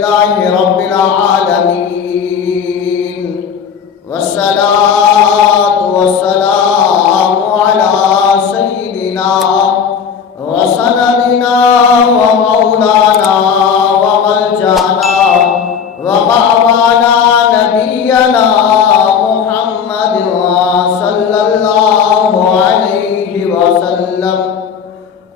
لله رب العالمين والصلاة والسلام على سيدنا وسندنا ومولانا وملجأنا ومأوانا نبينا محمد صلى الله عليه وسلم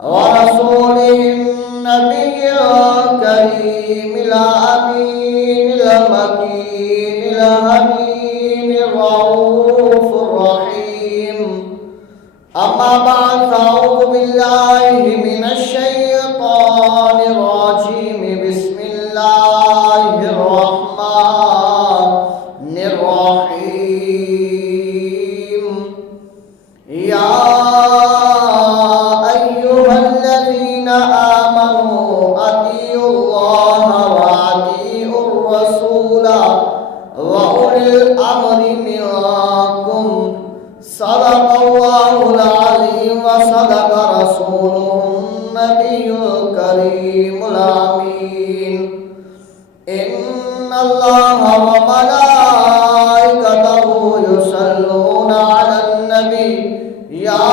ورسوله النبي الكريم الأمين المكين الأمين الرؤوف الرحيم. أما بعد فأعوذ بالله من الشيطان الرجيم. بسم الله الرحمن الرحيم. يا أيها الذين آمنوا أطيعوا الله وأطيعوا الرسول وأولي الأمر منكم. صدق الله العظيم وصدق رسوله النبي الكريم الأمين. إن الله وملائكته يصلون على النبي يا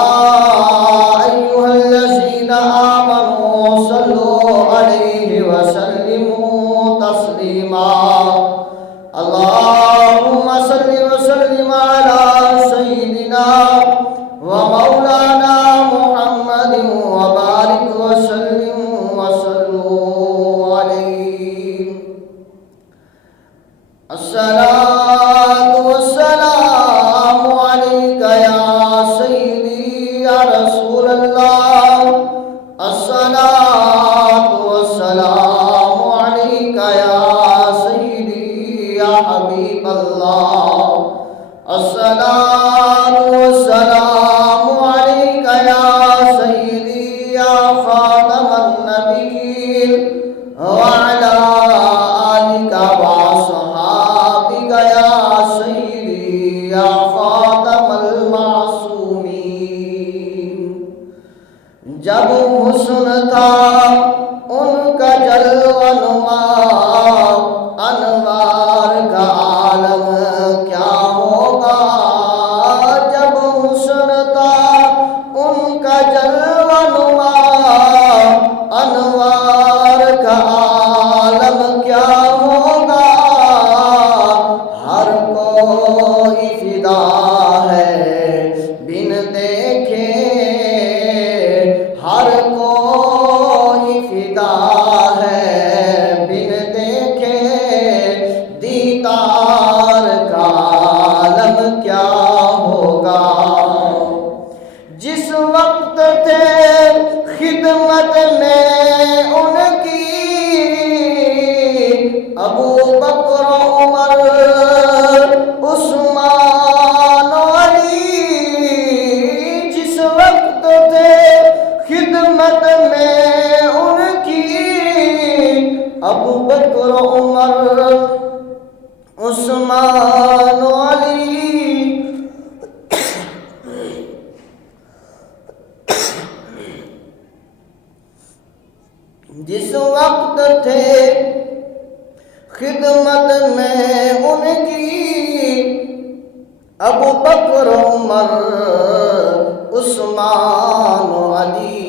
أيها الذين آمنوا صلوا عليه وسلموا تسليما. اللهم صل وسلم على سيدنا ومولانا محمد وبارك وسلم وصلوا عليه. الصلاة والسلام عليك يا سيدي يا رسول الله. الصلاة والسلام عليك يا سيدي يا حبيب الله. الصلاة والسلام عليك يا سيدي يا خاتم النبيين وعلى آلك وأصحابك يا سيدي يا خاتم المعصومين. جب حسن تھا ان کا جلوہ نما انوار کا عالم کیا ہوگا. جب حسن تھا ان کا جلوہ نما انوار کا عالم کیا ہوگا. ہر کوئی فدا ہے بن دیکھے، ہر کوئی فدا ہے بن دیکھے. دیدار کا عالم کیا ہوگا. جس وقت تھے خدمت میں ان کی ابو بکر عمر عثمان علی. جس وقت تھے خدمت میں ان کی ابو بکر عمر عثمان علی. جس وقت تھے خدمت میں ان کی ابو بکر عمر عثمان علی.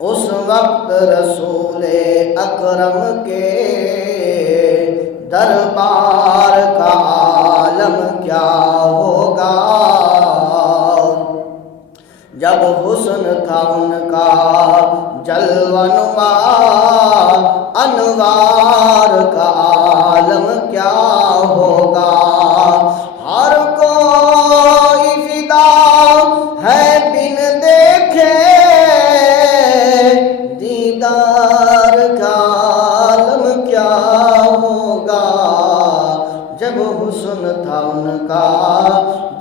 اس وقت رسول اکرم کے دربار کا عالم کیا ہوگا. جب حسن تھا ان کا جلوہ نما انوار کا عالم کیا ہوگا. ہر کوئی فدا ہے بن دیکھے. دیدار کا عالم کیا ہوگا. جب حسن تھا ان کا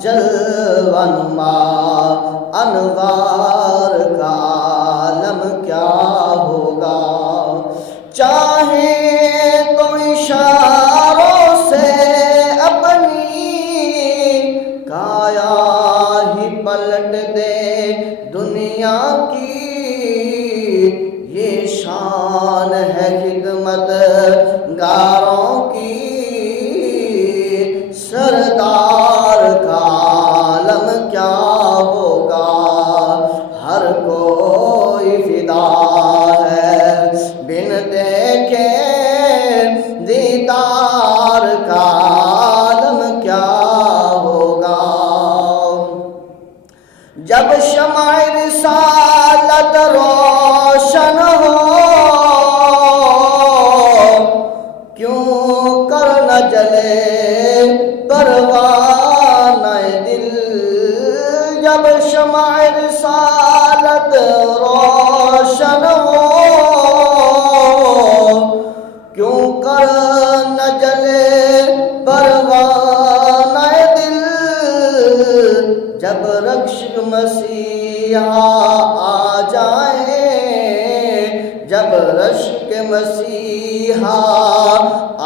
جلوہ نما انوار کا عالم کیا ہوگا. چاہے تو اشاروں سے اب روشن ہو کیوں کر نہ جلے پروانہ دل جب شمع رسالت روشن ہو کیوں کر نہ جلے پروانہ دل جب رخش مسیحا آ جائیں جب رشک مسیحا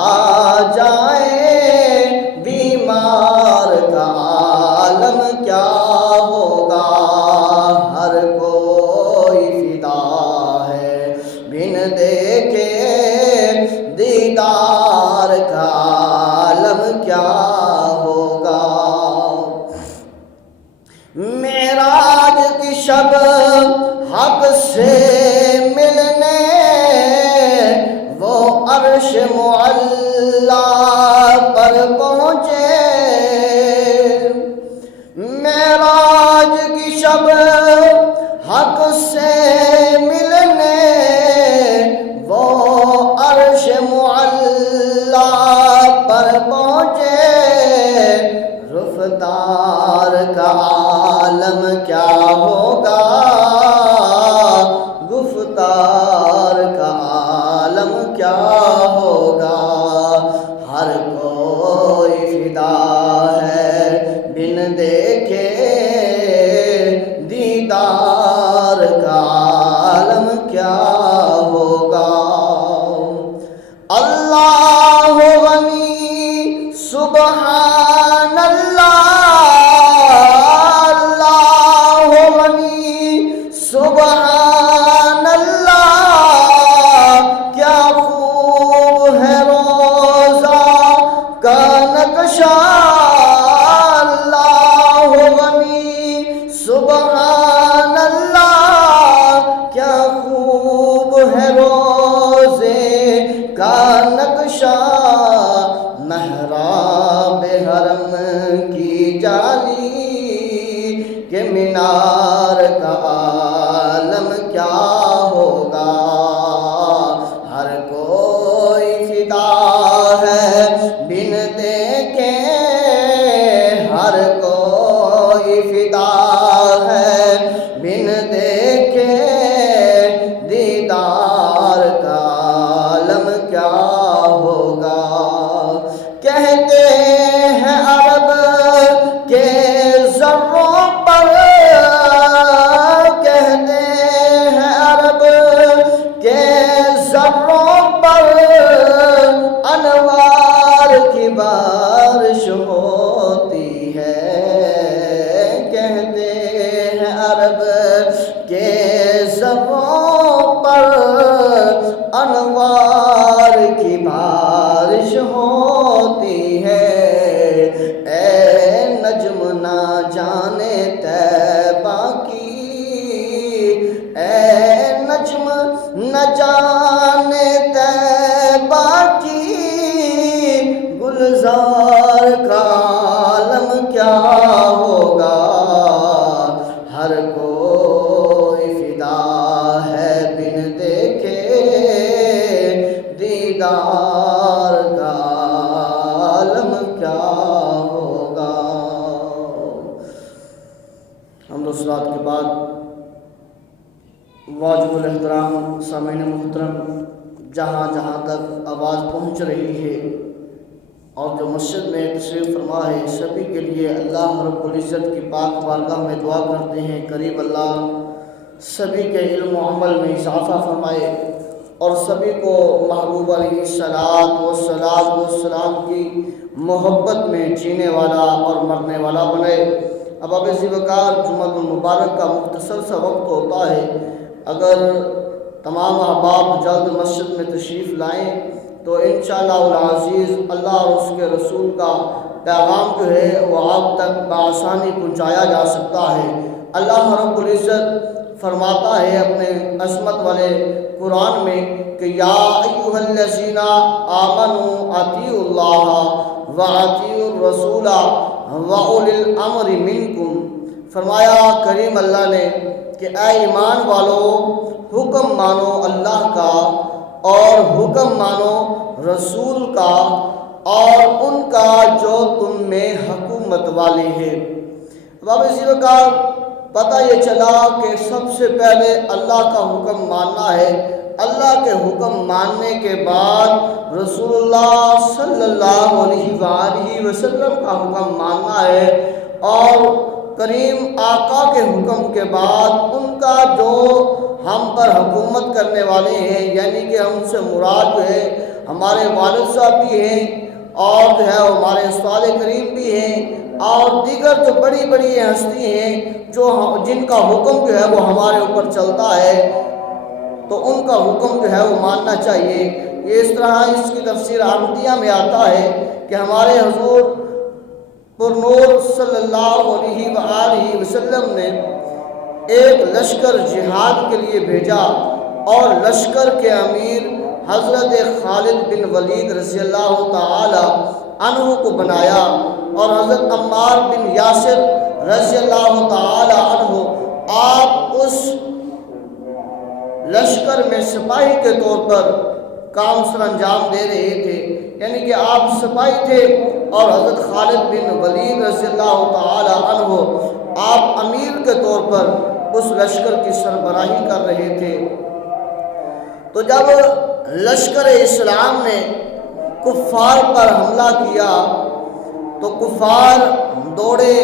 آ جائیں بیمار کا عالم کیا ہوگا ہر کوئی فدا ہے بن دیکھے دیدار کا عالم کیا ہوگا معراج کی شب حق سے ملنے وہ عرش معلا پر پہنچے معراج کی شب حق سے ملنے وہ عرش معلا پر پہنچے رفتار کا عالم کیا ہوگا گفتار کا عالم کیا ہوگا ہر کوئی فدا ہے بن دیکھے دیدار کا عالم کیا ہوگا اللہ غنی سبحان اللہ اللہ غنی سبحان اللہ کیا خوب ہے روزہ کا نقشہ اللہ غنی سبحان اللہ کیا خوب ہے روزے کا نقشہ محراب حرم کی جالی کہ مینار کا عالم کیا ہوگا ہر کوئی فدا ہے بن دیکھے ہر کوئی فدا ہے بن دیکھے دیدار کا عالم کیا ہوگا کہتے ہیں عرب کے ذروں پر کہتے ہیں عرب کے ذروں پر انوار کی بارش ہوتی ہے کہتے ہیں عرب کے ذروں پر انوار کی بارش ہوتی ہے اے نجم نہ جانے طیبہ کی اے نجم نہ جانے طیبہ کی گلزار کا عالم کیا ہوگا ہر کوئی فدا ہے بن دیکھے دیدار کا عالم کیا ہوگا حمد و صلوات کے بعد واجب الاحترام سامعین محترم جہاں جہاں تک آواز پہنچ رہی ہے اور جو مسجد میں تشریف فرما ہے سبھی کے لیے اللہ رب العزت کی پاک بارگاہ میں دعا کرتے ہیں قریب اللہ سبھی کے علم و عمل میں اضافہ فرمائے اور سبھی کو محبوب علیہ السلام کی محبت میں جینے والا اور مرنے والا بنے اب ذیوکار جمعہ المبارک کا مختصر سا وقت ہوتا ہے اگر تمام احباب جلد مسجد میں تشریف لائیں تو انشاءاللہ العزیز اللہ اور اس کے رسول کا پیغام جو ہے وہ آپ تک بآسانی پہنچایا جا سکتا ہے اللہ رب العزت فرماتا ہے اپنے عظمت والے قرآن میں کہ یا ایھا الذین آمنوا اطیعوا اللہ واطیعوا الرسول واولی الامر منکم فرمایا کریم اللہ نے کہ اے ایمان والو حکم مانو اللہ کا اور حکم مانو رسول کا اور ان کا جو تم میں حکومت والے ہیں۔ اب اسی وقت پتہ یہ چلا کہ سب سے پہلے اللہ کا حکم ماننا ہے، اللہ کے حکم ماننے کے بعد رسول اللہ صلی اللہ علیہ وآلہ وسلم کا حکم ماننا ہے، اور کریم آقا کے حکم کے بعد ان کا جو ہم پر حکومت کرنے والے ہیں، یعنی کہ ہم سے مراد جو ہے ہمارے والد صاحب بھی ہیں اور جو ہے ہمارے استاد کریم بھی ہیں اور دیگر جو بڑی بڑی ہستی ہیں جن کا حکم جو ہے وہ ہمارے اوپر چلتا ہے، تو ان کا حکم جو ہے وہ ماننا چاہیے۔ یہ اس طرح اس کی تفسیر احمدیہ میں آتا ہے کہ ہمارے حضور پر نور صلی اللہ علیہ وآلہ وسلم نے ایک لشکر جہاد کے لیے بھیجا اور لشکر کے امیر حضرت خالد بن ولید رضی اللہ تعالی عنہ کو بنایا، اور حضرت عمار بن یاسر رضی اللہ تعالی عنہ آپ اس لشکر میں سپاہی کے طور پر کام سر انجام دے رہے تھے، یعنی کہ آپ سپاہی تھے اور حضرت خالد بن ولید رضی اللہ تعالی عنہ آپ امیر کے طور پر اس لشکر کی سربراہی کر رہے تھے۔ تو جب لشکر اسلام نے کفار پر حملہ کیا تو کفار دوڑے،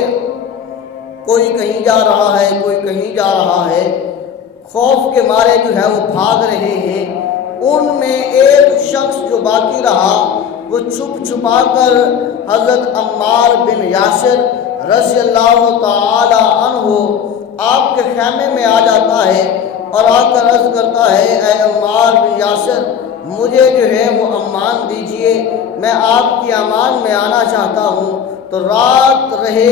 کوئی کہیں جا رہا ہے کوئی کہیں جا رہا ہے، خوف کے مارے جو ہے وہ بھاگ رہے ہیں۔ ان میں ایک شخص جو باقی رہا وہ چھپ چھپا کر حضرت عمار بن یاسر رضی اللہ تعالی عنہ آپ کے خیمے میں آ جاتا ہے اور آ کر عرض کرتا ہے، اے عمار بن یاسر مجھے جو ہے وہ امان دیجئے، میں آپ کی امان میں آنا چاہتا ہوں۔ تو رات رہے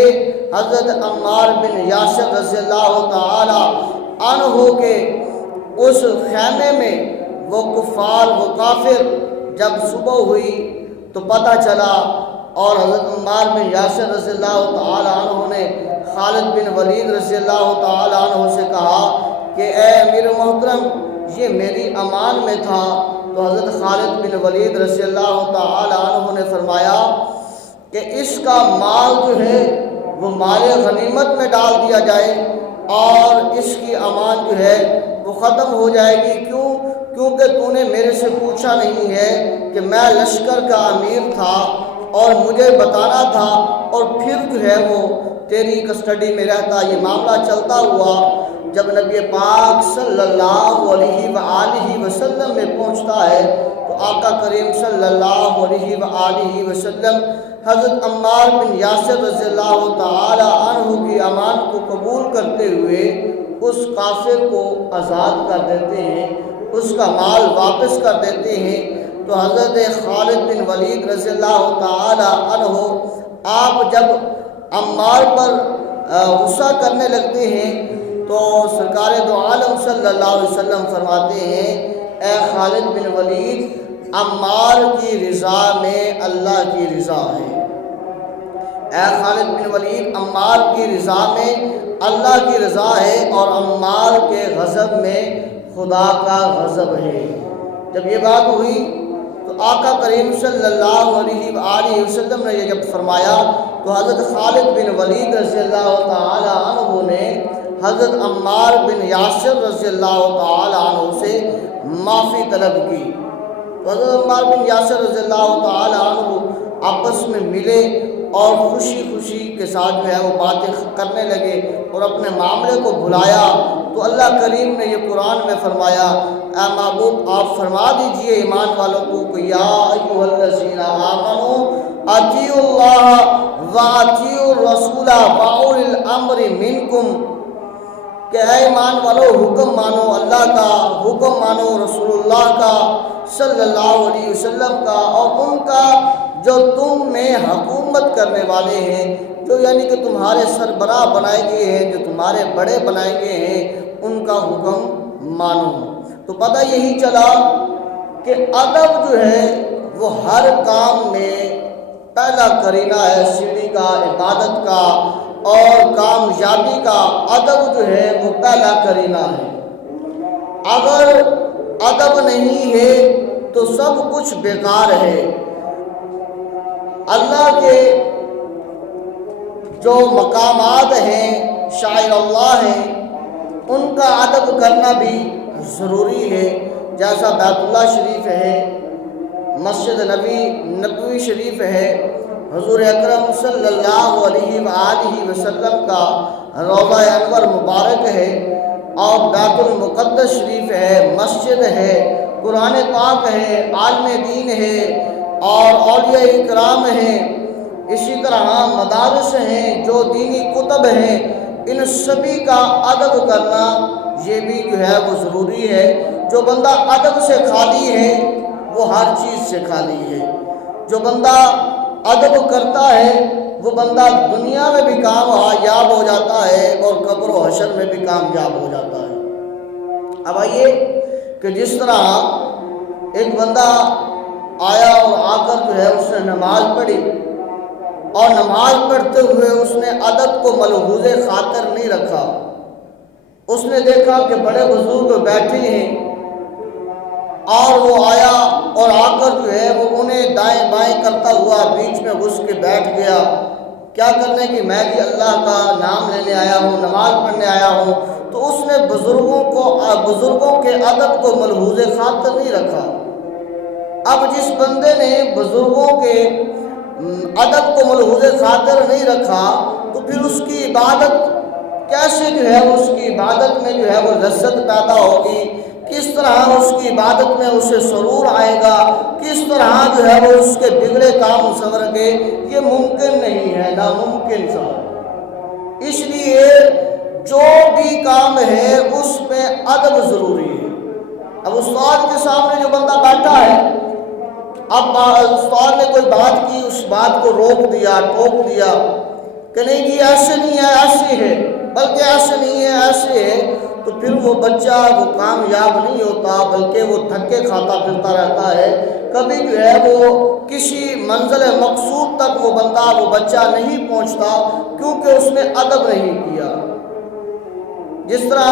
حضرت عمار بن یاسر رضی اللہ تعالی عنہ کے اس خیمے میں وہ کفار وہ کافر۔ جب صبح ہوئی تو پتہ چلا اور حضرت عمار بن یاسر رضی اللہ تعالی عنہ نے خالد بن ولید رضی اللہ تعالی عنہ سے کہا کہ اے امیر محترم یہ میری امان میں تھا۔ تو حضرت خالد بن ولید رضی اللہ تعالی عنہ نے فرمایا کہ اس کا مال جو ہے وہ مال غنیمت میں ڈال دیا جائے اور اس کی امان جو ہے وہ ختم ہو جائے گی۔ کیونکہ تو نے میرے سے پوچھا نہیں ہے کہ میں لشکر کا امیر تھا اور مجھے بتانا تھا، اور پھر جو ہے وہ تیری کسٹڈی میں رہتا۔ یہ معاملہ چلتا ہوا جب نبی پاک صلی اللہ علیہ وآلہ وسلم میں پہنچتا ہے تو آقا کریم صلی اللہ علیہ وآلہ وسلم حضرت عمار بن یاسر رضی اللہ تعالی عنہ کی امان کو قبول کرتے ہوئے اس کافر کو آزاد کر دیتے ہیں، اس کا مال واپس کر دیتے ہیں۔ تو حضرت خالد بن ولید رضی اللہ تعالی عنہ آپ جب عمار پر غصہ کرنے لگتے ہیں تو سرکار دو عالم صلی اللہ علیہ وسلم فرماتے ہیں، اے خالد بن ولید عمار کی رضا میں اللہ کی رضا ہے۔ اے خالد بن ولید عمار کی رضا میں اللہ کی رضا ہے اور عمار کے غضب میں خدا کا غضب ہے۔ جب یہ بات ہوئی تو آقا کریم صلی اللہ علیہ وآلہ وسلم نے یہ جب فرمایا تو حضرت خالد بن ولید رضی اللہ تعالی عنہ نے حضرت عمار بن یاسر رضی اللہ تعالی عنہ سے معافی طلب کی۔ تو حضرت عمار بن یاسر رضی اللہ تعالی عنہ آپس میں ملے اور خوشی خوشی کے ساتھ جو ہے وہ باتیں کرنے لگے اور اپنے معاملے کو بھلایا۔ تو اللہ کریم نے یہ قرآن میں فرمایا، اے محبوب آپ فرما دیجئے ایمان والوں کو کہ یا ایھا الذین آمنوا اطیعوا اللہ واطیعوا الرسول واولی الامر منکم، کہ اے ایمان والو حکم مانو اللہ کا، حکم مانو رسول اللہ کا صلی اللہ علیہ وسلم کا، اور ان کا جو تم میں حکومت کرنے والے ہیں، جو یعنی کہ تمہارے سربراہ بنائے گئے ہیں، جو تمہارے بڑے بنائے گئے ہیں، ان کا حکم مانو۔ تو پتہ یہی چلا کہ ادب جو ہے وہ ہر کام میں پہلا کرینہ ہے، سیڑھی کا، عبادت کا، اور کامیابی کا ادب جو ہے وہ پہلا کرینہ ہے۔ اگر ادب نہیں ہے تو سب کچھ بیکار ہے۔ اللہ کے جو مقامات ہیں، شاعر اللہ ہیں، ان کا ادب کرنا بھی ضروری ہے، جیسا بیت اللہ شریف ہے، مسجد نبوی شریف ہے، حضور اکرم صلی اللہ علیہ وآلہ وسلم کا روضہ انور مبارک ہے، اور بیت المقدس شریف ہے، مسجد ہے، قرآن پاک ہے، عالم دین ہے، اور اولیاء اکرام ہیں، اسی طرح مدارس ہیں، جو دینی کتب ہیں، ان سبھی کا ادب کرنا یہ بھی جو ہے وہ ضروری ہے۔ جو بندہ ادب سے خالی ہے وہ ہر چیز سے خالی ہے۔ جو بندہ ادب کرتا ہے وہ بندہ دنیا میں بھی کامیاب ہو جاتا ہے اور قبر و حشر میں بھی کامیاب ہو جاتا ہے۔ اب آئیے کہ جس طرح ایک بندہ آیا اور آ کر جو ہے اس نے نماز پڑھی، اور نماز پڑھتے ہوئے اس نے ادب کو ملحوظ خاطر نہیں رکھا۔ اس نے دیکھا کہ بڑے بزرگ بیٹھے ہیں، اور وہ آیا اور آ کر جو ہے وہ انہیں دائیں بائیں کرتا ہوا بیچ میں گھس کے بیٹھ گیا۔ کیا کرنے کی میں بھی اللہ کا نام لینے آیا ہوں، نماز پڑھنے آیا ہوں، تو اس نے بزرگوں کے ادب کو ملحوظ خاطر نہیں رکھا۔ اب جس بندے نے بزرگوں کے ادب کو ملحوظ خاطر نہیں رکھا تو پھر اس کی عبادت کیسے جو ہے اس کی عبادت میں جو ہے وہ لذت پیدا ہوگی، کس طرح اس کی عبادت میں اسے سرور آئے گا، کس طرح جو ہے وہ اس کے بگڑے کام سنور گے، یہ ممکن نہیں ہے، ناممکن سا۔ اس لیے جو بھی کام ہے اس میں ادب ضروری ہے۔ اب استاد کے سامنے جو بندہ بیٹھا ہے، اب استاد نے کوئی بات کی، اس بات کو روک دیا، ٹوک دیا کہ نہیں جی ایسے نہیں ہے، ایسے ہے، بلکہ ایسے نہیں ہے، ایسے ہے، تو پھر وہ بچہ وہ کامیاب نہیں ہوتا، بلکہ وہ دھکے کھاتا پھرتا رہتا ہے۔ کبھی جو ہے وہ کسی منزل مقصود تک وہ بندہ وہ بچہ نہیں پہنچتا، کیونکہ اس نے ادب نہیں کیا۔ جس طرح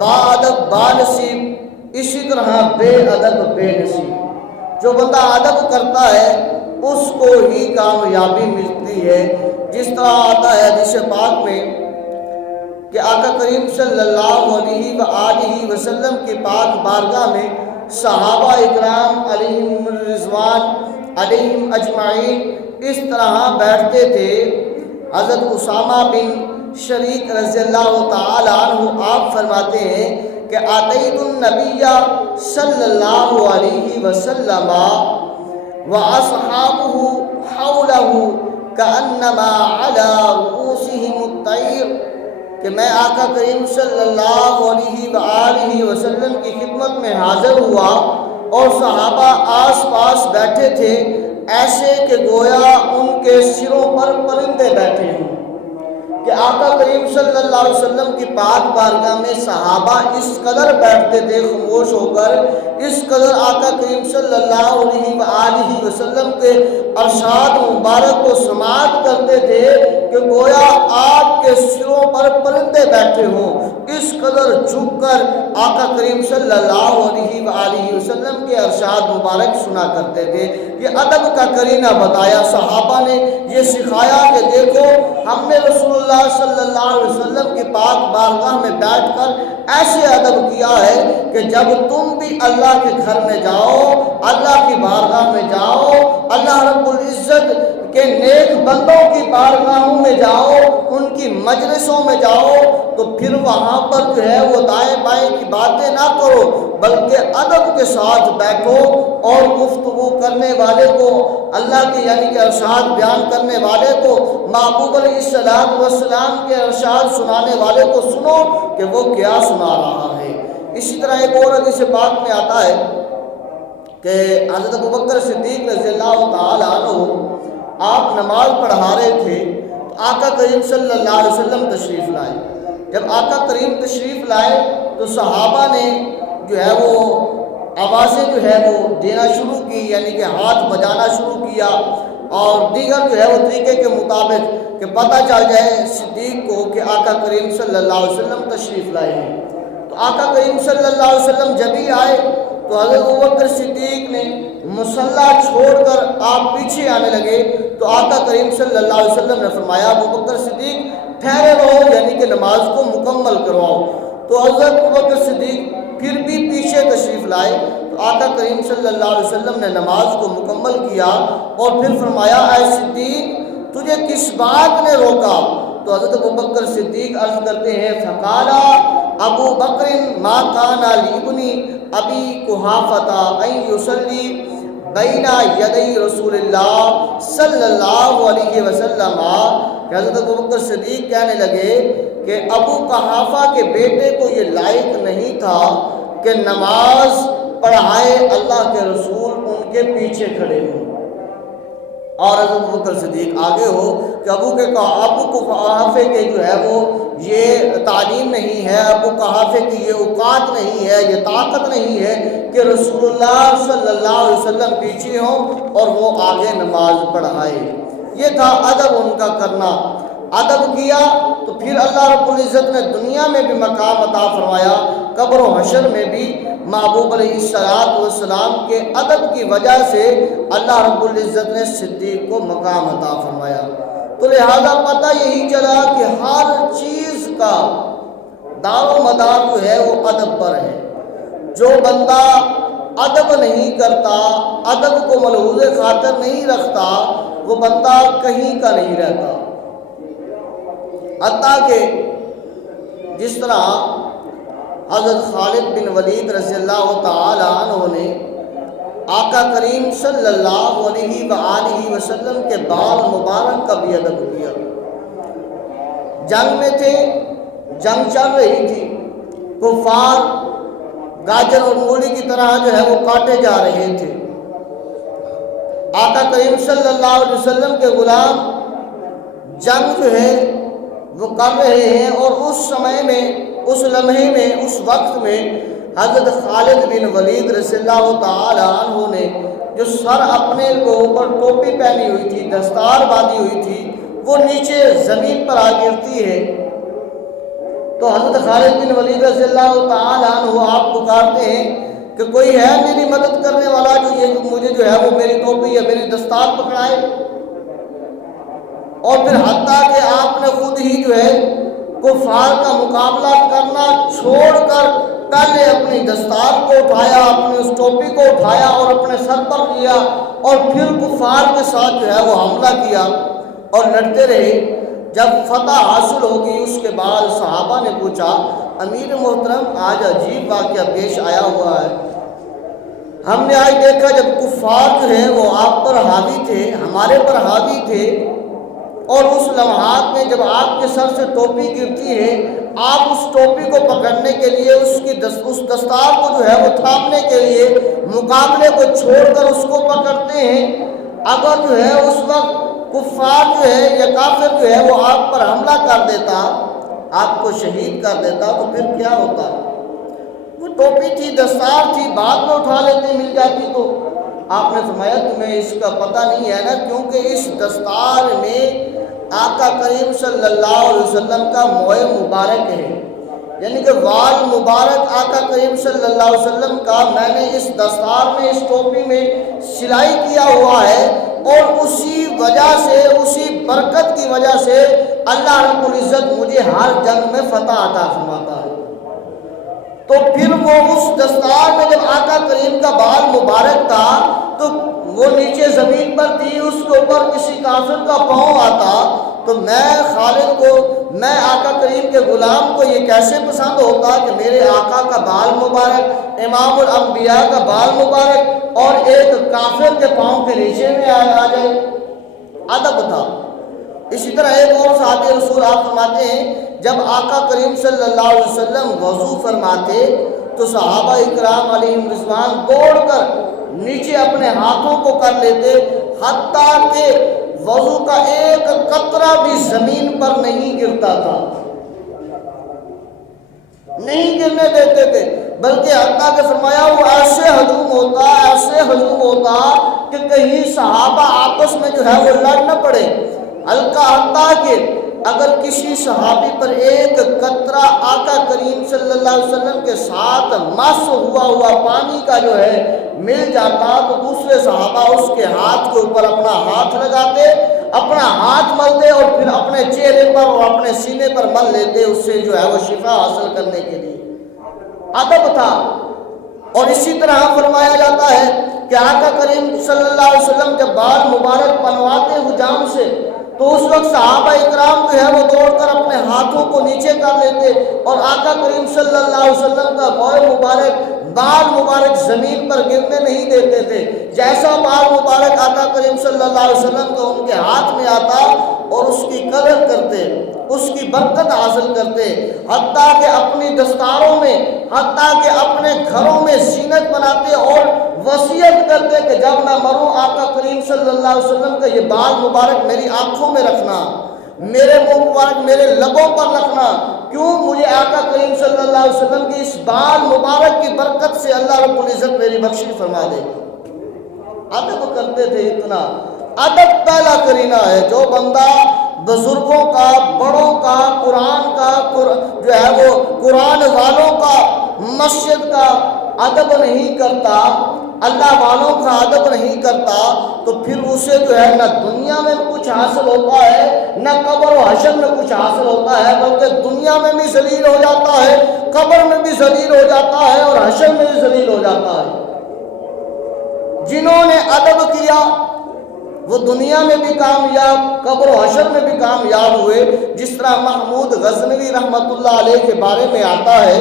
با ادب با نصیب، اسی طرح بے ادب بے نصیب۔ جو بندہ ادب کرتا ہے اس کو ہی کامیابی ملتی ہے۔ جس طرح آتا ہے حدیث پاک میں کہ آقا کریم صلی اللہ علیہ وآلہ وسلم کی پاک بارگاہ میں صحابہ اکرام علیہم الرضوان علیہم اجمعین اس طرح بیٹھتے تھے۔ حضرت اسامہ بن شریک رضی اللہ تعالی عنہ آپ فرماتے ہیں کہ آتیت النبی صلی اللہ علیہ وسلم واصحابہ حولہ کأنما علی رؤوسہم الطیر، کہ میں آقا کریم صلی اللہ علیہ وآلہ وسلم کی خدمت میں حاضر ہوا اور صحابہ آس پاس بیٹھے تھے، ایسے کہ گویا ان کے سروں پر پرندے بیٹھے ہوں۔ کہ آقا کریم صلی اللہ علیہ وسلم کی پاک بارگاہ میں صحابہ اس قدر بیٹھتے تھے خاموش ہو کر، اس قدر آقا کریم صلی اللہ علیہ وآلہ وسلم کے ارشاد مبارک کو سماعت کرتے تھے کہ گویا آپ کے سروں پر پرندے بیٹھے ہوں۔ اس قدر جھک کر آقا کریم صلی اللہ علیہ وآلہ وسلم کے ارشاد مبارک سنا کرتے تھے۔ یہ ادب کا کرینہ بتایا، صحابہ نے یہ سکھایا کہ دیکھو ہم نے رسول اللہ صلی اللہ علیہ وسلم کی پاک بارگاہ میں بیٹھ کر ایسے ادب کیا ہے کہ جب تم بھی اللہ کے گھر میں جاؤ، اللہ کی بارگاہ میں جاؤ، اللہ رب العزت کے نیک بندوں کی بارگاہوں میں جاؤ، ان کی مجلسوں میں جاؤ، تو پھر وہاں پر جو ہے وہ دائیں بائیں کی باتیں نہ کرو، بلکہ ادب کے ساتھ بیٹھو اور گفتگو کرنے والے کو، اللہ کے یعنی کہ ارشاد بیان کرنے والے کو، محبوب علیہ السلام کے ارشاد سنانے والے کو سنو کہ وہ کیا سنا رہا ہے۔ اسی طرح ایک اور حدیث پاک میں آتا ہے کہ حضرت ابوبکر صدیق رضی اللہ تعالی عنہ آپ نماز پڑھا رہے تھے تو آقا کریم صلی اللہ علیہ وسلم تشریف لائے۔ جب آقا کریم تشریف لائے تو صحابہ نے جو ہے وہ آوازیں جو ہے وہ دینا شروع کی، یعنی کہ ہاتھ بجانا شروع کیا، اور دیگر جو ہے وہ طریقے کے مطابق کہ پتہ چل جائے صدیق کو کہ آقا کریم صلی اللہ علیہ وسلم تشریف لائے ہیں۔ تو آقا کریم صلی اللہ علیہ وسلم جب ہی آئے تو حضرت ابوبکر صدیق نے مصلی چھوڑ کر آپ پیچھے آنے لگے تو آقا کریم صلی اللہ علیہ وسلم نے فرمایا ابوبکر صدیق ٹھہرے رہو، یعنی کہ نماز کو مکمل کرواؤ۔ تو حضرت ابوبکر صدیق پھر بھی پیچھے تشریف لائے تو آقا کریم صلی اللہ علیہ وسلم نے نماز کو مکمل کیا اور پھر فرمایا اے صدیق تجھے کس بات نے روکا؟ تو حضرت ابوبکر صدیق عرض کرتے ہیں فقالا ابو بکر ما کان لابنی ابی قحافۃ ان یصلی بین یدی رسول اللہ صلی اللہ علیہ وسلم، کہ حضرت ابوبکر صدیق کہنے لگے کہ ابو قحافہ کے بیٹے کو یہ لائق نہیں تھا کہ نماز پڑھائے اللہ کے رسول ان کے پیچھے کھڑے ہوں، اور حضرت ابوبکر صدیق آگے ہو کہ ابو قحافے کے جو ہے وہ یہ تعلیم نہیں ہے، ابو قحافے کی یہ اوقات نہیں ہے، یہ طاقت نہیں ہے کہ رسول اللہ صلی اللہ علیہ وسلم پیچھے ہوں اور وہ آگے نماز پڑھائے۔ یہ تھا ادب ان کا کرنا۔ ادب کیا تو پھر اللہ رب العزت نے دنیا میں بھی مقام عطا فرمایا، قبر و حشر میں بھی محبوب علیہ السلام کے ادب کی وجہ سے اللہ رب العزت نے صدیق کو مقام عطا فرمایا۔ تو لہذا پتہ یہی چلا کہ ہر چیز کا دار و مدار جو ہے وہ ادب پر ہے۔ جو بندہ ادب نہیں کرتا، ادب کو ملحوظ خاطر نہیں رکھتا، وہ بندہ کہیں کا نہیں رہتا۔ حتیٰ کہ جس طرح حضرت خالد بن ولید رضی اللہ تعالی عنہ نے آقا کریم صلی اللہ علیہ وآلہ وسلم کے بال مبارک کا بھی ادب کیا۔ جنگ میں تھے، جنگ چل رہی تھی، کفار گاجر اور مولی کی طرح جو ہے وہ کاٹے جا رہے تھے۔ آقا کریم صلی اللہ علیہ وسلم کے غلام جنگ جو ہے وہ کر رہے ہیں، اور اس سمے میں، اس لمحے میں، اس وقت میں حضرت خالد بن ولید رضی اللہ تعالی عنہ نے جو سر اپنے کو اوپر ٹوپی پہنی ہوئی تھی، دستار باندھی ہوئی تھی، وہ نیچے زمین پر آ گرتی ہے۔ تو حضرت خالد بن ولید رضی اللہ تعالی عنہ آپ پکارتے ہیں کہ کوئی ہے میری مدد کرنے والا جو مجھے جو ہے وہ میری ٹوپی یا میری دستار پکڑائے؟ اور پھر حتیٰ کہ آپ نے خود ہی جو ہے کفار کا مقابلہ کرنا چھوڑ کر پہلے اپنی دستار کو اٹھایا، اپنی اس ٹوپی کو اٹھایا اور اپنے سر پر لیا، اور پھر کفار کے ساتھ جو ہے وہ حملہ کیا اور لڑتے رہے۔ جب فتح حاصل ہوگی اس کے بعد صحابہ نے پوچھا امیر محترم آج عجیب واقعہ پیش آیا ہوا ہے، ہم نے آج دیکھا جب کفار جو ہے وہ آپ پر حاوی تھے، ہمارے پر حاوی تھے، اور اس لمحات میں جب آپ کے سر سے ٹوپی گرتی ہے آپ اس ٹوپی کو پکڑنے کے لیے اس دستار کو جو ہے وہ تھامنے کے لیے مقابلے کو چھوڑ کر اس کو پکڑتے ہیں۔ اگر جو ہے اس وقت کفار جو ہے یا کافر جو ہے وہ آپ پر حملہ کر دیتا، آپ کو شہید کر دیتا، تو پھر کیا ہوتا؟ وہ ٹوپی تھی، دستار تھی، بعد میں اٹھا لیتے مل جاتی تو۔ آپ نے فرمایا تمہیں اس کا پتہ نہیں ہے نا، کیونکہ اس دستار میں آقا کریم صلی اللہ علیہ وسلم کا موئے مبارک ہے، یعنی کہ وال مبارک آقا کریم صلی اللہ علیہ وسلم کا میں نے اس دستار میں، اس ٹوپی میں سلائی کیا ہوا ہے، اور اسی وجہ سے، اسی برکت کی وجہ سے اللہ رب العزت مجھے ہر جنگ میں فتح عطا فرماتا ہے۔ تو پھر وہ اس دستار میں جب آقا کریم کا بال مبارک تھا تو وہ نیچے زمین پر تھی، اس کے اوپر کسی کافر کا پاؤں آتا تو میں خالد کو، میں آقا کریم کے غلام کو یہ کیسے پسند ہوتا کہ میرے آقا کا بال مبارک، امام الانبیاء کا بال مبارک اور ایک کافر کے پاؤں کے نیچے میں آ جائے۔ ادب تھا۔ اسی طرح ایک اور صحابی رسول آپ فرماتے ہیں جب آقا کریم صلی اللہ علیہ وسلم وضو فرماتے تو صحابہ اکرام علیہم رضوان دوڑ کر نیچے اپنے ہاتھوں کو کر لیتے، حتیٰ کہ وضو کا ایک قطرہ بھی زمین پر نہیں گرتا تھا، نہیں گرنے دیتے تھے، بلکہ حتیٰ کہ فرمایا وہ ایسے ہجوم ہوتا کہ کہیں صحابہ آپس میں جو ہے وہ لڑ نہ پڑے، ہلکا حتیٰ کہ اگر کسی صحابی پر ایک قطرہ آقا کریم صلی اللہ علیہ وسلم کے ساتھ مس ہوا پانی کا جو ہے مل جاتا تو دوسرے صحابہ اس کے ہاتھ کے اوپر اپنا ہاتھ لگاتے، اپنا ہاتھ ملتے اور پھر اپنے چہرے پر اور اپنے سینے پر مل لیتے، اس سے جو ہے وہ شفا حاصل کرنے کے لیے۔ ادب تھا۔ اور اسی طرح فرمایا جاتا ہے کہ آقا کریم صلی اللہ علیہ وسلم جب بال مبارک بنواتے حجام سے تو اس وقت صحابہ اکرام جو ہے وہ دوڑ کر اپنے ہاتھوں کو نیچے کر لیتے اور آقا کریم صلی اللہ علیہ وسلم کا بال مبارک زمین پر گرنے نہیں دیتے تھے۔ جیسا بال مبارک آقا کریم صلی اللہ علیہ وسلم کا ان کے ہاتھ میں آتا اور اس کی قدر کرتے، اس کی برکت حاصل کرتے، حتیٰ کہ اپنی دستاروں میں، حتیٰ کہ اپنے گھروں میں زینت بناتے اور وصیت کرتے کہ جب میں مروں آقا کریم صلی اللہ علیہ وسلم کا یہ بال مبارک میری آنکھوں میں رکھنا، میرے منہ مبارک میرے لبوں پر رکھنا، کیوں؟ مجھے آقا کریم صلی اللہ علیہ وسلم کی اس بال مبارک کی برکت سے اللہ رب العزت میری بخشش فرما دے۔ ادب کرتے تھے اتنا۔ ادب پہلا کرینہ ہے۔ جو بندہ بزرگوں کا، بڑوں کا، قرآن کا جو ہے وہ قرآن والوں کا، مسجد کا ادب نہیں کرتا، اللہ والوں کا ادب نہیں کرتا، تو پھر اسے جو ہے نہ دنیا میں کچھ حاصل ہوتا ہے، نہ قبر و حشر میں کچھ حاصل ہوتا ہے، بلکہ دنیا میں بھی ذلیل ہو جاتا ہے، قبر میں بھی ذلیل ہو جاتا ہے اور حشر میں بھی ذلیل ہو جاتا ہے۔ جنہوں نے ادب کیا وہ دنیا میں بھی کامیاب، قبر و حشر میں بھی کامیاب ہوئے۔ جس طرح محمود غزنوی رحمۃ اللہ علیہ کے بارے میں آتا ہے،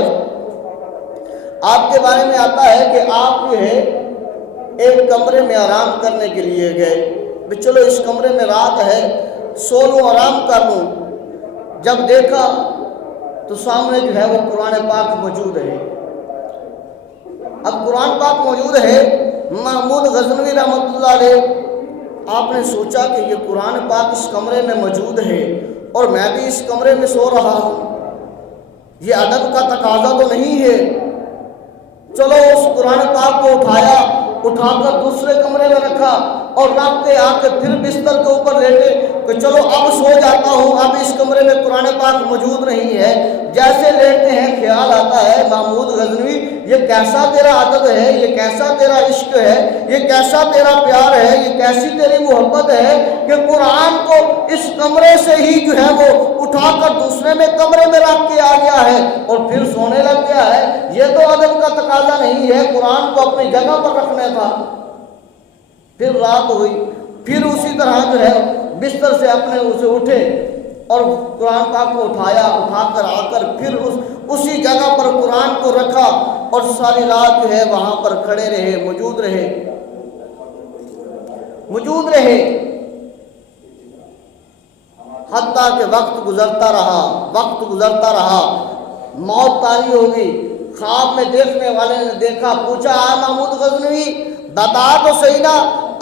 آپ کے بارے میں آتا ہے کہ آپ جو ہے ایک کمرے میں آرام کرنے کے لیے گئے، چلو اس کمرے میں رات ہے، سو لوں، آرام کر لوں۔ جب دیکھا تو سامنے جو ہے وہ قرآن پاک موجود ہے۔ اب قرآن پاک موجود ہے، محمود غزنوی رحمۃ اللہ علیہ، آپ نے سوچا کہ یہ قرآن پاک اس کمرے میں موجود ہے اور میں بھی اس کمرے میں سو رہا ہوں، یہ ادب کا تقاضا تو نہیں ہے۔ چلو اس قرآن پاک کو اٹھا کر دوسرے کمرے میں رکھا اور رات کے آ کے پھر بستر کے اوپر لیٹے کہ چلو اب سو جاتا ہوں، اب اس کمرے میں قرآن پاک موجود نہیں ہے۔ جیسے لیٹتے ہیں خیال آتا ہے محمود غزنوی یہ کیسا تیرا ادب ہے، یہ کیسا تیرا عشق ہے، یہ کیسا تیرا پیار ہے، یہ کیسی تیری محبت ہے کہ قرآن کو اس کمرے سے ہی جو ہے وہ اٹھا کر دوسرے میں کمرے میں رکھ کے آ گیا ہے اور پھر سونے لگ گیا ہے۔ یہ تو ادب کا تقاضا نہیں ہے، قرآن کو اپنی جگہ پر رکھنے تھا۔ پھر رات ہوئی، پھر اسی طرح جو ہے بستر سے اپنے اسے اٹھے اور قرآن پاک کو اٹھا کر آ کر پھر اسی جگہ پر قرآن کو رکھا اور ساری رات جو ہے وہاں پر کھڑے رہے، موجود رہے حتیٰ کہ وقت گزرتا رہا، موت طاری ہوگی۔ خواب میں دیکھنے والے نے دیکھا، پوچھا محمود غزنوی بتا تو صحیح نا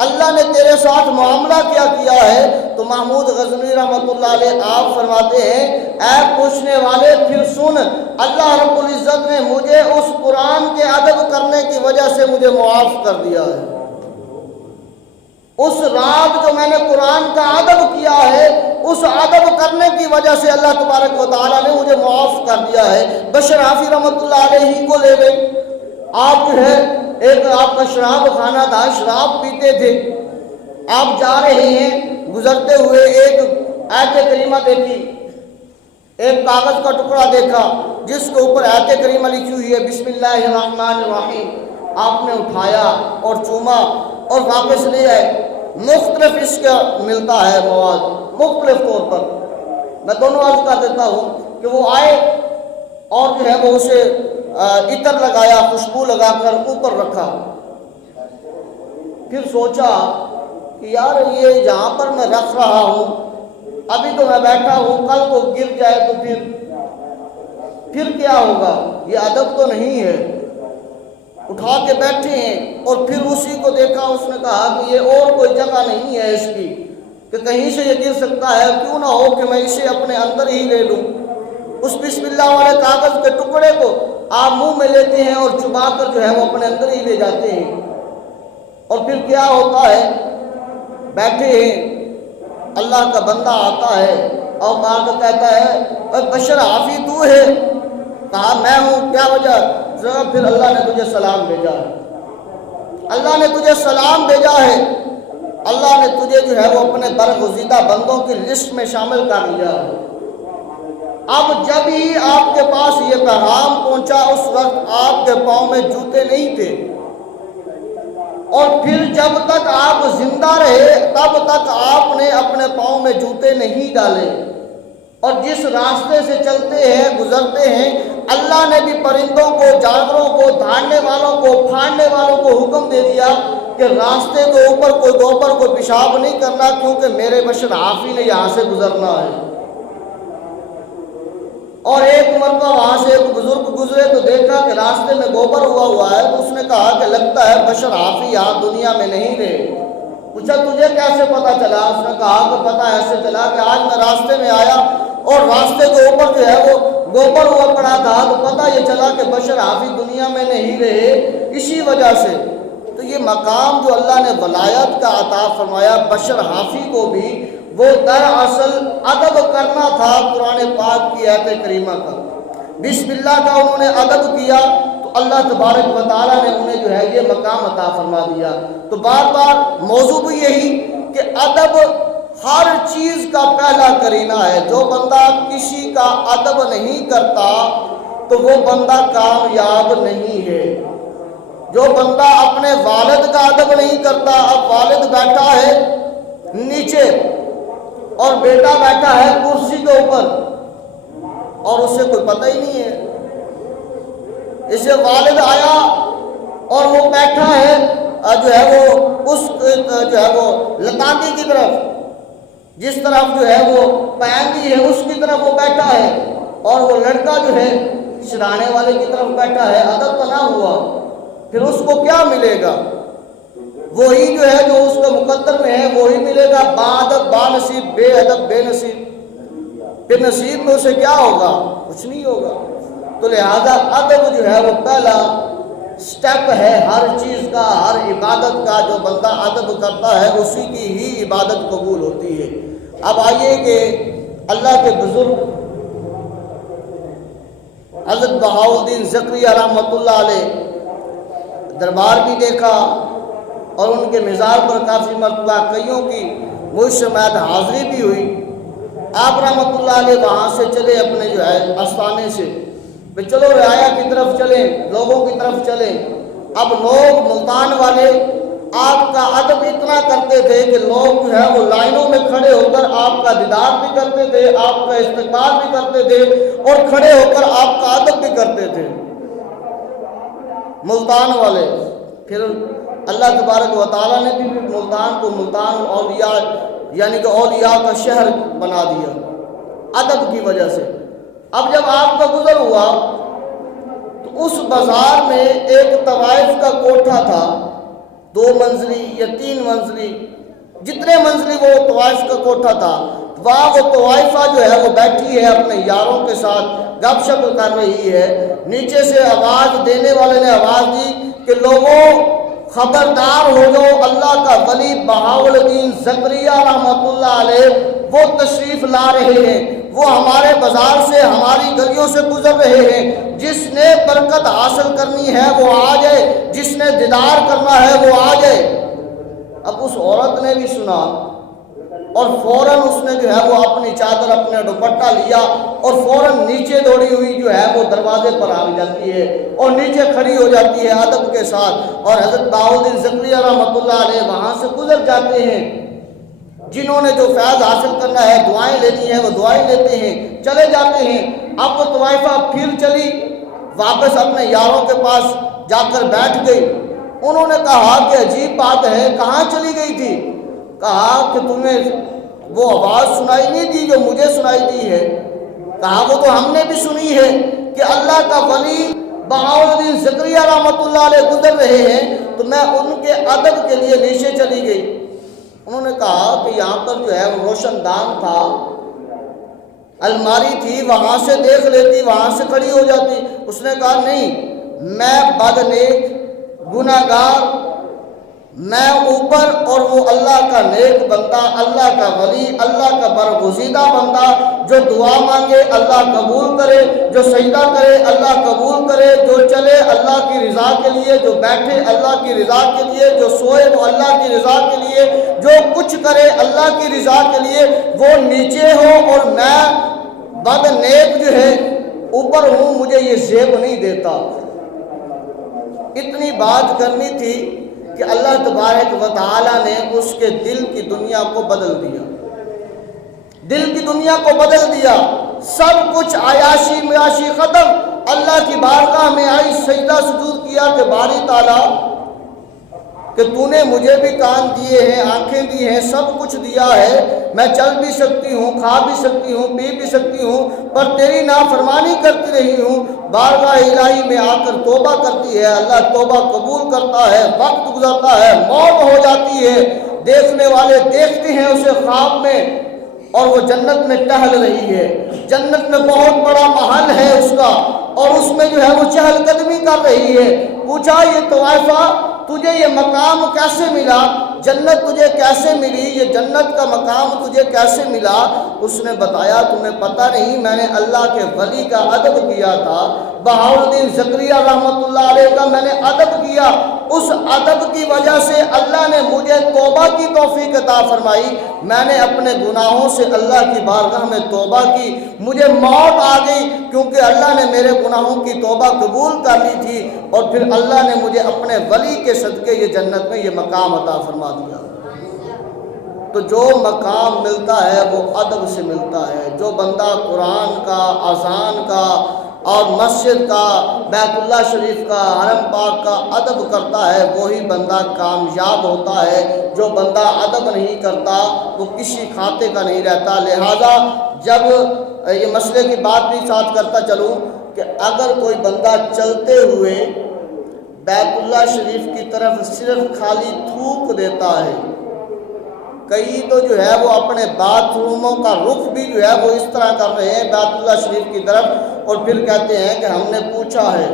اللہ نے تیرے ساتھ معاملہ کیا ہے؟ تو محمود غزنوی رحمۃ اللہ علیہ آپ فرماتے ہیں اے پوچھنے والے پھر سن، اللہ رب العزت نے مجھے اس قرآن کے ادب کرنے کی وجہ سے مجھے معاف کر دیا ہے۔ اس رات جو میں نے قرآن کا ادب کیا ہے، اس ادب کرنے کی وجہ سے اللہ تبارک و تعالیٰ نے مجھے معاف کر دیا ہے۔ بشر حافظ رحمۃ اللہ علیہ کو لے لیں، آپ جو ہے ایک آپ کا شراب خانہ تھا، شراب پیتے تھے، آپ جا رہے ہیں، گزرتے ہوئے ایک آیت کریمہ دیکھی، ایک کاغذ کا ٹکڑا دیکھا جس کے اوپر آیت کریمہ لکھی ہوئی ہے بسم اللہ الرحمن الرحیم۔ آپ نے اٹھایا اور چوما اور واپس لے آئے۔ مختلف اس کا ملتا ہے مواد، مختلف طور پر۔ میں دونوں عرض کر دیتا ہوں کہ وہ آئے اور جو ہے وہ اسے عطر لگایا، خوشبو لگا کر اوپر رکھا۔ پھر سوچا کہ یار یہ جہاں پر میں رکھ رہا ہوں، ابھی تو میں بیٹھا ہوں، کل کو گر جائے تو پھر کیا ہوگا؟ یہ ادب تو نہیں ہے۔ اٹھا کے بیٹھے ہیں اور پھر اسی کو دیکھا، اس نے کہا کہ یہ اور کوئی جگہ نہیں ہے اس کی کہ کہیں سے یہ گر سکتا ہے، کیوں نہ ہو کہ میں اسے اپنے اندر ہی لے لوں۔ اس بسم اللہ والے کاغذ کے ٹکڑے کو آپ منہ میں لیتے ہیں اور چبا کر جو ہے وہ اپنے اندر ہی لے جاتے ہیں۔ اور پھر کیا ہوتا ہے؟ بیٹھے ہیں، اللہ کا بندہ آتا ہے اور کہتا ہے اے بشر حافی تو ہے؟ کہا میں ہوں، کیا وجہ؟ پھر اللہ نے تجھے سلام بھیجا ہے، اللہ نے تجھے سلام بھیجا ہے، اللہ نے تجھے جو ہے وہ اپنے برگزیدہ بندوں کی لسٹ میں شامل کر لیا ہے۔ اب جب ہی آپ کے پاس یہ پیغام پہنچا اس وقت آپ کے پاؤں میں جوتے نہیں تھے، اور پھر جب تک آپ زندہ رہے تب تک آپ نے اپنے پاؤں میں جوتے نہیں ڈالے، اور جس راستے سے چلتے ہیں گزرتے ہیں اللہ نے بھی پرندوں کو، جانوروں کو، دھاڑنے والوں کو، پھاڑنے والوں کو حکم دے دیا کہ راستے کے اوپر کوئی گوبر کوئی پیشاب نہیں کرنا، کیونکہ میرے بشر حافی نے یہاں سے گزرنا ہے۔ اور ایک مرتبہ وہاں سے ایک بزرگ گزرے تو دیکھا کہ راستے میں گوبر ہوا ہے، تو اس نے کہا کہ لگتا ہے بشر حافی یہاں دنیا میں نہیں رہے۔ پوچھا تجھے کیسے پتا چلا؟ اس نے کہا کہ پتا ایسے چلا کہ آج میں راستے میں آیا اور راستے کے اوپر جو ہے وہ گوبر ہوا پڑا تھا، تو پتا یہ چلا کہ بشر حافی دنیا میں نہیں رہے اسی وجہ سے۔ تو یہ مقام جو اللہ نے ولایت کا عطا فرمایا بشر حافی کو بھی، وہ دراصل ادب کرنا تھا قرآن پاک کی آیت کریمہ کا۔ بسم اللہ کا انہوں نے ادب کیا تو اللہ تبارک و تعالیٰ نے انہیں جو ہے یہ مقام عطا فرما دیا۔ تو بار بار موضوع بھی یہی کہ ادب ہر چیز کا پہلا کرینہ ہے۔ جو بندہ کسی کا ادب نہیں کرتا تو وہ بندہ کامیاب نہیں ہے۔ جو بندہ اپنے والد کا ادب نہیں کرتا، اب والد بیٹھا ہے نیچے اور بیٹا بیٹھا ہے کرسی کے اوپر اور اسے کوئی پتہ ہی نہیں ہے، اسے والد آیا اور وہ بیٹھا ہے جو ہے وہ اس جو ہے وہ لتاندی کی طرف، جس طرف جو ہے وہ پیاندی ہے اس کی طرف وہ بیٹھا ہے، اور وہ لڑکا جو ہے سرانے والے کی طرف بیٹھا ہے، ادب تو نہ ہوا، پھر اس کو کیا ملے گا؟ وہی جو ہے جو اس کے مقدر میں ہے وہی ملے گا، بادب با نصیب، بے ادب بے نصیب، پھر نصیب میں اسے کیا ہوگا؟ کچھ نہیں ہوگا۔ تو لہذا ادب جو ہے وہ پہلا سٹیپ ہے ہر چیز کا، ہر عبادت کا۔ جو بندہ ادب کرتا ہے اسی کی ہی عبادت قبول ہوتی ہے۔ اب آئیے کہ اللہ کے بزرگ حضرت بہاؤالدین زکریا رحمۃ اللہ علیہ دربار بھی دیکھا، اور ان کے مزار پر کافی مرتبہ کئیوں کی مجھ سمیت حاضری بھی ہوئی۔ آپ رحمۃ اللہ علیہ وہاں سے چلے اپنے جو ہے آستانے سے، چلو رعایا کی طرف چلیں، لوگوں کی طرف چلیں۔ اب لوگ ملتان والے آپ کا ادب اتنا کرتے تھے کہ لوگ جو ہے وہ لائنوں میں کھڑے ہو کر آپ کا دیدار بھی کرتے تھے، آپ کا استقبال بھی کرتے تھے، اور کھڑے ہو کر آپ کا ادب بھی کرتے تھے ملتان والے۔ پھر اللہ تبارک و تعالیٰ نے بھی ملتان کو ملتان اولیاء یعنی کہ اولیاء کا شہر بنا دیا ادب کی وجہ سے۔ اب جب آپ کا گزر ہوا تو اس بازار میں ایک طوائف کا کوٹھا تھا، 2 منزلی یا 3 منزلی، جتنے منزلی وہ طوائف کا کوٹھا تھا، وہاں وہ طوائفہ جو ہے وہ بیٹھی ہے اپنے یاروں کے ساتھ گپ شپ کر رہی ہے۔ نیچے سے آواز دینے والے نے آواز دی کہ لوگوں خبردار ہو جاؤ، اللہ کا ولی بہاؤالدین زکریا رحمۃ اللہ علیہ وہ تشریف لا رہے ہیں، وہ ہمارے بازار سے ہماری گلیوں سے گزر رہے ہیں، جس نے برکت حاصل کرنی ہے وہ آ جائے، جس نے دیدار کرنا ہے وہ آ جائے۔ اب اس عورت نے بھی سنا اور فوراً اس نے جو ہے وہ اپنی چادر اپنا دوپٹہ لیا اور فوراً نیچے دوڑی ہوئی جو ہے وہ دروازے پر آ جاتی ہے اور نیچے کھڑی ہو جاتی ہے ادب کے ساتھ، اور حضرت بہاؤالدین زکریا رحمۃ اللہ علیہ وہاں سے گزر جاتے ہیں۔ جنہوں نے جو فیض حاصل کرنا ہے، دعائیں لینی ہے، وہ دعائیں لیتے ہیں، چلے جاتے ہیں۔ اب وہ طوائفہ پھر چلی واپس اپنے یاروں کے پاس جا کر بیٹھ گئی۔ انہوں نے کہا کہ عجیب بات ہے، کہاں چلی گئی تھی؟ کہا کہ تمہیں وہ آواز سنائی نہیں دی جو مجھے سنائی دی ہے؟ کہا وہ تو ہم نے بھی سنی ہے کہ اللہ کا ولی بہاؤالدین زکریا رحمۃ اللہ علیہ گزر رہے ہیں، تو میں ان کے ادب کے لیے نیچے چلی گئی۔ انہوں نے کہا کہ یہاں پر جو ہے وہ روشن دان تھا، الماری تھی، وہاں سے دیکھ لیتی، وہاں سے کھڑی ہو جاتی۔ اس نے کہا نہیں، میں بدنیک، گناہگار، میں اوپر اور وہ اللہ کا نیک بندہ، اللہ کا ولی، اللہ کا برگزیدہ بندہ، جو دعا مانگے اللہ قبول کرے، جو سجدہ کرے اللہ قبول کرے، جو چلے اللہ کی رضا کے لیے، جو بیٹھے اللہ کی رضا کے لیے، جو سوئے وہ اللہ کی رضا کے لیے، جو کچھ کرے اللہ کی رضا کے لیے، وہ نیچے ہو اور میں بد نیک جو ہے اوپر ہوں، مجھے یہ زیب نہیں دیتا۔ اتنی بات کرنی تھی کہ اللہ تبارک و تعالی نے اس کے دل کی دنیا کو بدل دیا، دل کی دنیا کو بدل دیا، سب کچھ عیاشی میاشی ختم، اللہ کی بارگاہ میں آئی، سجدہ سجود کیا کہ باری تعالیٰ کہ تو نے مجھے بھی کان دیے ہیں، آنکھیں دی ہیں، سب کچھ دیا ہے، میں چل بھی سکتی ہوں، کھا بھی سکتی ہوں، پی بھی سکتی ہوں، پر تیری نافرمانی کرتی رہی ہوں۔ بارگاہ الہی میں آ کر توبہ کرتی ہے، اللہ توبہ قبول کرتا ہے، وقت گزرتا ہے، موت ہو جاتی ہے، دیکھنے والے دیکھتے ہیں اسے خواب میں اور وہ جنت میں ٹہل رہی ہے، جنت میں بہت بڑا محل ہے اس کا، اور اس میں جو ہے وہ چہل قدمی کر رہی ہے۔ پوچھا یہ طوائفہ تجھے یہ مقام کیسے ملا، جنت تجھے کیسے ملی، یہ جنت کا مقام تجھے کیسے ملا؟ اس نے بتایا تمہیں پتہ نہیں، میں نے اللہ کے ولی کا ادب کیا تھا، بہاؤالدین زکریا رحمۃ اللہ علیہ کا میں نے ادب کیا، اس ادب کی وجہ سے اللہ نے مجھے توبہ کی توفیق عطا فرمائی، میں نے اپنے گناہوں سے اللہ کی بارگاہ میں توبہ کی، مجھے موت آ گئی کیونکہ اللہ نے میرے گناہوں کی توبہ قبول کر لی تھی، اور پھر اللہ نے مجھے اپنے ولی کے صدقے یہ جنت میں یہ مقام عطا فرما دیا۔ تو جو مقام ملتا ہے وہ ادب سے ملتا ہے، جو بندہ قرآن کا، اذان کا اور مسجد کا، بیت اللہ شریف کا، حرم پاک کا ادب کرتا ہے وہی بندہ کامیاب ہوتا ہے، جو بندہ ادب نہیں کرتا وہ کسی کھاتے کا نہیں رہتا۔ لہذا جب یہ مسئلے کی بات بھی ساتھ کرتا چلوں کہ اگر کوئی بندہ چلتے ہوئے بیت اللہ شریف کی طرف صرف خالی تھوک دیتا ہے، کئی تو جو ہے وہ اپنے باتھ روموں کا رخ بھی جو ہے وہ اس طرح کر رہے ہیں بیت اللہ شریف کی طرف، اور پھر کہتے ہیں کہ ہم نے پوچھا ہے،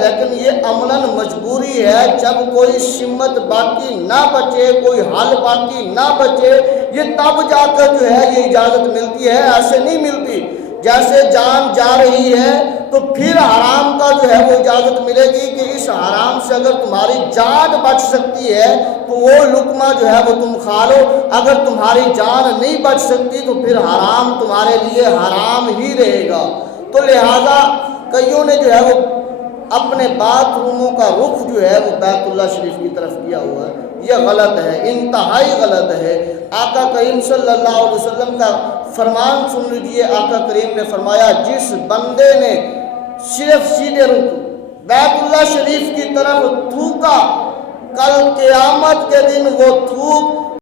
لیکن یہ عملاً مجبوری ہے، جب کوئی سمت باقی نہ بچے، کوئی حل باقی نہ بچے، یہ تب جا کر جو ہے یہ اجازت ملتی ہے، ایسے نہیں ملتی۔ جیسے جان جا رہی ہے تو پھر حرام کا جو ہے وہ اجازت ملے گی کہ اس حرام سے اگر تمہاری جان بچ سکتی ہے تو وہ لقمہ جو ہے وہ تم کھا لو، اگر تمہاری جان نہیں بچ سکتی تو پھر حرام تمہارے لیے حرام ہی رہے گا۔ تو لہذا کئیوں نے جو ہے وہ اپنے باتھ روموں کا رخ جو ہے وہ بیت اللہ شریف کی طرف کیا ہوا ہے، یہ غلط ہے، انتہائی غلط ہے۔ آقا کریم صلی اللہ علیہ وسلم کا فرمان سن لیجئے، آقا کریم نے فرمایا جس بندے نے صرف سیدھے رخ بیت اللہ شریف کی طرف تھوکا، کل قیامت کے دن وہ تھوک